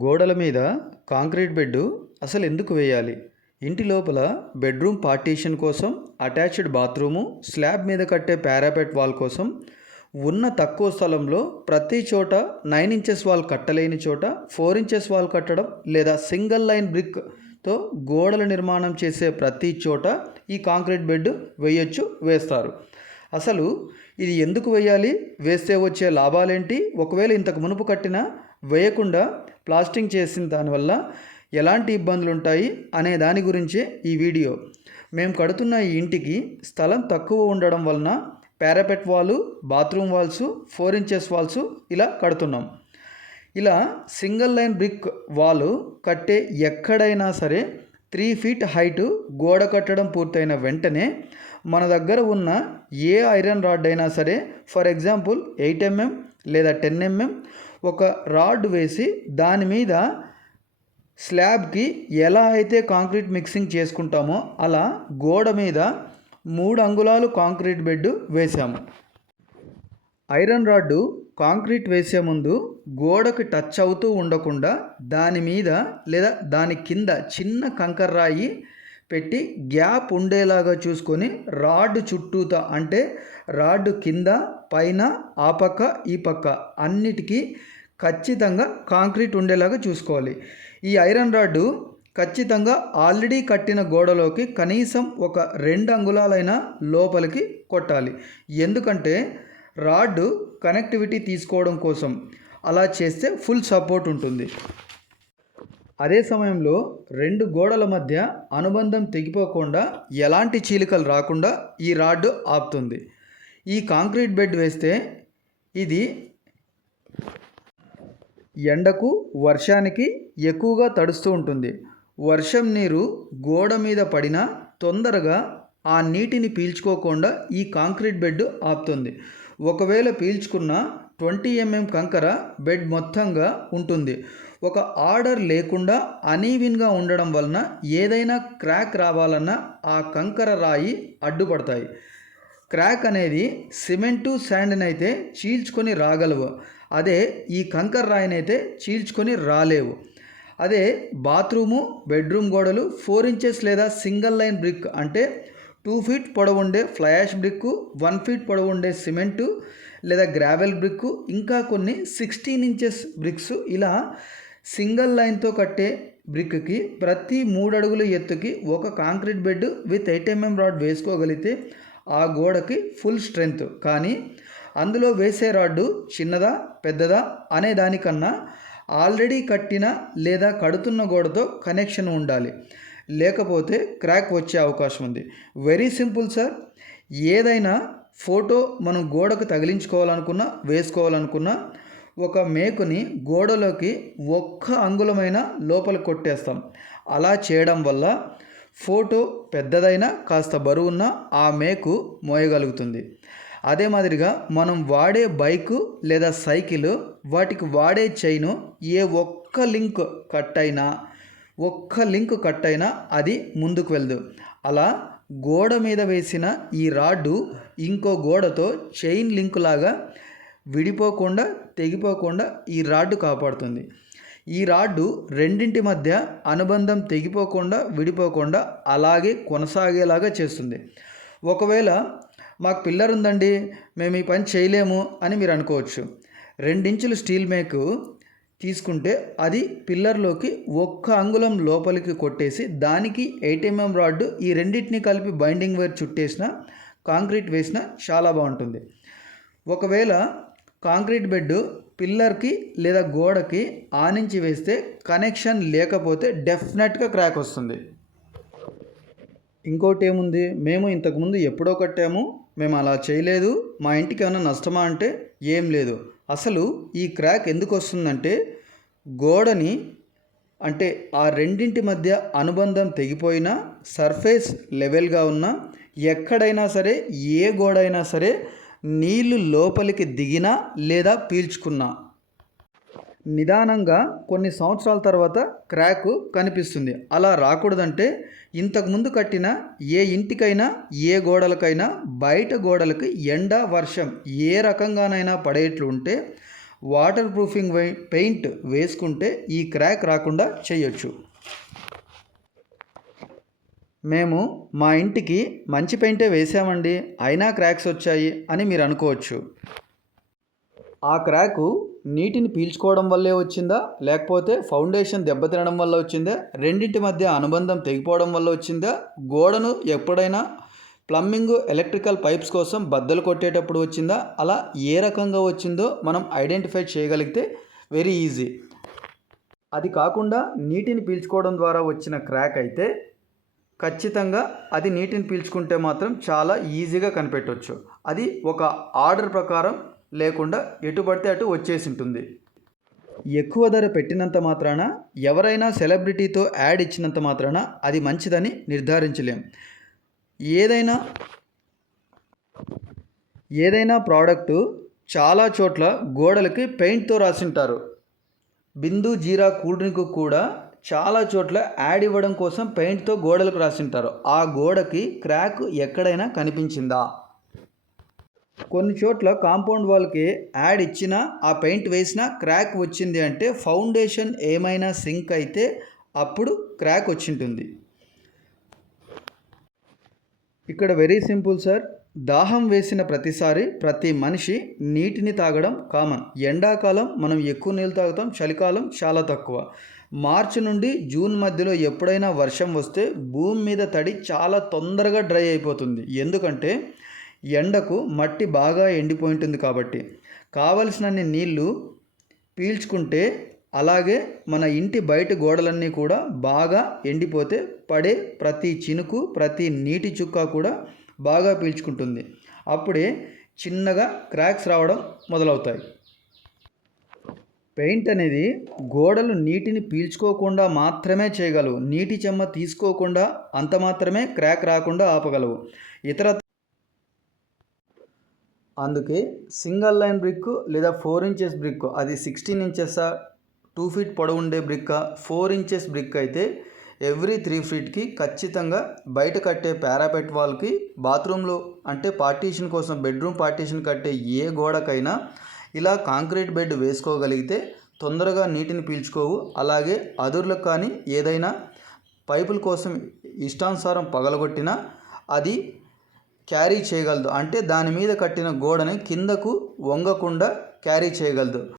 గోడల మీద concrete bed అసలు ఎందుకు వేయాలి? ఇంటి లోపల బెడ్రూమ్ పార్టీషన్ కోసం, అటాచ్డ్ బాత్రూము, స్లాబ్ మీద కట్టే పారాపెట్ వాల్ కోసం, ఉన్న తక్కువ స్థలంలో ప్రతి చోట 9 ఇంచెస్ వాల్ కట్టలేని చోట 4 ఇంచెస్ వాల్ కట్టడం లేదా సింగిల్ లైన్ బ్రిక్తో గోడల నిర్మాణం చేసే ప్రతి చోట ఈ కాంక్రీట్ బెడ్ వేస్తారు. అసలు ఇది ఎందుకు వేయాలి? వేస్తే వచ్చే లాభాలేంటి? ఒకవేళ ఇంతకు మునుపు కట్టినా వేయకుండా ప్లాస్టింగ్ చేసిన దానివల్ల ఎలాంటి ఇబ్బందులు ఉంటాయి అనే దాని గురించే ఈ వీడియో. మేము కడుతున్న ఈ ఇంటికి స్థలం తక్కువ ఉండడం వలన పారాపెట్ వాలు, బాత్రూమ్ వాల్స్, 4 ఇంచెస్ వాల్స్ ఇలా కడుతున్నాం. ఇలా సింగిల్ లైన్ బ్రిక్ వాల్ కట్టే ఎక్కడైనా సరే 3 ఫీట్ హైటు గోడ కట్టడం పూర్తయిన వెంటనే మన దగ్గర ఉన్న ఏ ఐరన్ రాడ్ అయినా సరే, ఫర్ ఎగ్జాంపుల్ 8 mm లేదా 10 mm ఒక రాడ్ వేసి దాని మీద స్లాబ్కి ఎలా అయితే కాంక్రీట్ మిక్సింగ్ చేసుకుంటామో అలా గోడ మీద 3 అంగుళాలు కాంక్రీట్ బెడ్ వేసాము. ఐరన్ రాడ్డు కాంక్రీట్ వేసే ముందు గోడకు టచ్ అవుతూ ఉండకుండా దాని మీద లేదా దాని కింద చిన్న కంకర రాయి పెట్టి గ్యాప్ ఉండేలాగా చూసుకొని రాడ్ చుట్టూతా, అంటే రాడ్ కింద పైన ఆ పక్క ఈ పక్క అన్నిటికీ ఖచ్చితంగా కాంక్రీట్ ఉండేలాగా చూసుకోవాలి. ఈ ఐరన్ రాడ్డు ఖచ్చితంగా ఆల్రెడీ కట్టిన గోడలోకి కనీసం ఒక 2 అంగుళాలైనా లోపలికి కొట్టాలి. ఎందుకంటే రాడ్డు కనెక్టివిటీ తీసుకోవడం కోసం. అలా చేస్తే ఫుల్ సపోర్ట్ ఉంటుంది. అదే సమయంలో 2 గోడల మధ్య అనుబంధం తెగిపోకుండా, ఎలాంటి చీలికలు రాకుండా ఈ రాడ్డు ఆపుతుంది. ఈ కాంక్రీట్ బెడ్ వేస్తే ఇది ఎండకు, వర్షానికి ఎక్కువగా తడుస్తూ ఉంటుంది. వర్షం నీరు గోడ మీద పడినా తొందరగా ఆ నీటిని పీల్చుకోకుండా ఈ కాంక్రీట్ బెడ్ ఆపుతుంది. ఒకవేళ పీల్చుకున్న 20 mm కంకర బెడ్ మొత్తంగా ఉంటుంది. ఒక ఆర్డర్ లేకుండా అనీవెన్గా ఉండడం వలన ఏదైనా క్రాక్ రావాలన్నా ఆ కంకర రాయి అడ్డుపడతాయి. క్రాక్ అనేది సిమెంటు, శాండ్నైతే చీల్చుకొని రాగలవు. అదే ఈ కంకర రాయినైతే చీల్చుకొని రాలేవు. అదే బాత్రూము, బెడ్రూమ్ గోడలు 4 ఇంచెస్ లేదా సింగిల్ లైన్ బ్రిక్, అంటే 2 ఫీట్ పొడవుండే ఫ్లై యాష్ బ్రిక్, 1 ఫీట్ పొడవుండే సిమెంటు లేదా గ్రావెల్ బ్రిక్, ఇంకా కొన్ని 16 ఇంచెస్ బ్రిక్స్, ఇలా సింగిల్ లైన్తో కట్టే బ్రిక్కి ప్రతి 3 అడుగుల ఎత్తుకి ఒక concrete bed with 8 mm rod వేసుకోగలిగితే ఆ గోడకి ఫుల్ స్ట్రెంగ్త్. కానీ అందులో వేసే రాడ్డు చిన్నదా పెద్దదా అనే దానికన్నా ఆల్రెడీ కట్టిన లేదా కడుతున్న గోడతో కనెక్షన్ ఉండాలి. లేకపోతే క్రాక్ వచ్చే అవకాశం ఉంది. Very simple sir. ఏదైనా ఫోటో మనం గోడకు తగిలించుకోవాలనుకున్నా, వేసుకోవాలనుకున్నా ఒక మేకుని గోడలోకి 1 అంగుళమైన లోపల కొట్టేస్తాం. అలా చేయడం వల్ల ఫోటో పెద్దదైనా కాస్త బరువున్న ఆ మేకు మోయగలుగుతుంది. అదే మాదిరిగా మనం వాడే బైకు లేదా సైకిల్, వాటికి వాడే చైను ఏ ఒక్క లింక్ కట్ అయినా అది ముందుకు వెళ్దు. అలా గోడ మీద వేసిన ఈ రాడ్డు ఇంకో గోడతో చైన్ లింక్ లాగా విడిపోకుండా, తెగిపోకుండా ఈ రాడ్డు కాపాడుతుంది. ఈ రాడ్డు రెండింటి మధ్య అనుబంధం తెగిపోకుండా, విడిపోకుండా అలాగే కొనసాగేలాగా చేస్తుంది. ఒకవేళ మాకు పిల్లర్ ఉందండి, మేము ఈ పని చేయలేము అని మీరు అనుకోవచ్చు. 2 ఇంచులు స్టీల్ మేకు తీసుకుంటే అది పిల్లర్లోకి 1 అంగుళం లోపలికి కొట్టేసి దానికి 8 mm రాడ్డు, ఈ రెండింటిని కలిపి బైండింగ్ వైర్ చుట్టేసిన, కాంక్రీట్ వేసిన చాలా బాగుంటుంది. ఒకవేళ కాంక్రీట్ బెడ్ పిల్లర్కి లేదా గోడకి ఆనించి వేస్తే కనెక్షన్ లేకపోతే డెఫినెట్గా క్రాక్ వస్తుంది. ఇంకోటి ఏముంది, మేము ఇంతకుముందు ఎప్పుడో కట్టాము, మేము అలా చేయలేదు, మా ఇంటికి ఏమైనా నష్టమా అంటే ఏం లేదు. అసలు ఈ క్రాక్ ఎందుకు వస్తుందంటే గోడని, అంటే ఆ రెండింటి మధ్య అనుబంధం తెగిపోయినా, సర్ఫేస్ లెవెల్గా ఉన్నా, ఎక్కడైనా సరే ఏ గోడ అయినా సరే నీళ్లు లోపలికి దిగినా లేదా పీల్చుకున్నా నిదానంగా కొన్ని సంవత్సరాల తర్వాత క్రాక్ కనిపిస్తుంది. అలా రాకూడదంటే ఇంతకుముందు కట్టిన ఏ ఇంటికైనా, ఏ గోడలకైనా, బయట గోడలకి ఎండ, వర్షం ఏ రకంగానైనా పడేట్లు ఉంటే వాటర్ ప్రూఫింగ్ పెయింట్ వేసుకుంటే ఈ క్రాక్ రాకుండా చేయొచ్చు. మేము మా ఇంటికి మంచి పెయింటే వేసామండి, అయినా క్రాక్స్ వచ్చాయి అని మీరు అనుకోవచ్చు. ఆ క్రాకు నీటిని పీల్చుకోవడం వల్లే వచ్చిందా, లేకపోతే ఫౌండేషన్ దెబ్బతినడం వల్ల వచ్చిందా, రెండింటి మధ్య అనుబంధం తెగిపోవడం వల్ల వచ్చిందా, గోడను ఎప్పుడైనా ప్లంబింగ్ ఎలక్ట్రికల్ పైప్స్ కోసం బద్దలు కొట్టేటప్పుడు వచ్చిందా, అలా ఏ రకంగా వచ్చిందో మనం ఐడెంటిఫై చేయగలిగితే వెరీ ఈజీ. అది కాకుండా నీటిని పీల్చుకోవడం ద్వారా వచ్చిన క్రాక్ అయితే ఖచ్చితంగా అది నీటిని పీల్చుకుంటే మాత్రం చాలా ఈజీగా కనిపెట్టవచ్చు. అది ఒక ఆర్డర్ ప్రకారం లేకుండా ఎటు పడితే అటు వచ్చేసి ఉంటుంది. ఎక్కువ ధర పెట్టినంత మాత్రాన, ఎవరైనా సెలబ్రిటీతో యాడ్ ఇచ్చినంత మాత్రాన అది మంచిదని నిర్ధారించలేం. ఏదైనా ప్రోడక్టు చాలా చోట్ల గోడలకి పెయింట్తో రాసింటారు. బిందు జీరా కూల్ డ్రింక్ కూడా చాలా చోట్ల యాడ్ ఇవ్వడం కోసం పెయింట్తో గోడలకు రాసింటారు. ఆ గోడకి క్రాక్ ఎక్కడైనా కనిపించిందా? కొన్ని చోట్ల కాంపౌండ్ వాల్కి యాడ్ ఇచ్చినా ఆ పెయింట్ వేసినా క్రాక్ వచ్చింది అంటే ఫౌండేషన్ ఏమైనా సింక్ అయితే అప్పుడు క్రాక్ వచ్చింటుంది. ఇక్కడ వెరీ సింపుల్ సార్. దాహం వేసిన ప్రతిసారి ప్రతి మనిషి నీటిని తాగడం కామన్. ఎండాకాలం మనం ఎక్కువ నీళ్ళు తాగుతాం, చలికాలం చాలా తక్కువ. మార్చి నుండి జూన్ మధ్యలో ఎప్పుడైనా వర్షం వస్తే భూమి మీద తడి చాలా తొందరగా డ్రై అయిపోతుంది. ఎందుకంటే ఎండకు మట్టి బాగా ఎండిపోయి ఉంటుంది కాబట్టి. కావలసినన్ని నీళ్ళు పీల్చుకుంటే, అలాగే మన ఇంటి బయట గోడలన్నీ కూడా బాగా ఎండిపోతే పడే ప్రతి చినుకు, ప్రతి నీటి చుక్క కూడా బాగా పీల్చుకుంటుంది. అప్పుడే చిన్నగా క్రాక్స్ రావడం మొదలవుతాయి. పెయింట్ అనేది గోడలు నీటిని పీల్చుకోకుండా మాత్రమే చేయగలవు. నీటి చెమ్మ తీసుకోకుండా అంత మాత్రమే క్రాక్ రాకుండా ఆపగలవు. అందుకే సింగిల్ లైన్ బ్రిక్ లేదా 4 ఇంచెస్ బ్రిక్, అది 16 ఇంచెసా 2 ఫీట్ పొడవు ఉండే బ్రిక్, 4 ఇంచెస్ బ్రిక్ అయితే ఎవ్రీ 3 ఫీట్కి ఖచ్చితంగా బయట కట్టే పారాపెట్ వాల్కి, బాత్రూంలో అంటే పార్టీషన్ కోసం బెడ్రూమ్ పార్టీషన్ కట్టే ఏ గోడకైనా ఇలా కాంక్రీట్ బెడ్ వేసుకోగలిగితే తొందరగా నీటిని పీల్చుకోవు. అలాగే అదుర్లకు కానీ ఏదైనా పైపుల కోసం ఇష్టానుసారం పగలగొట్టినా అది క్యారీ చేయగలదు. అంటే దాని మీద కట్టిన గోడని కిందకు వంగకుండా క్యారీ చేయగలదు.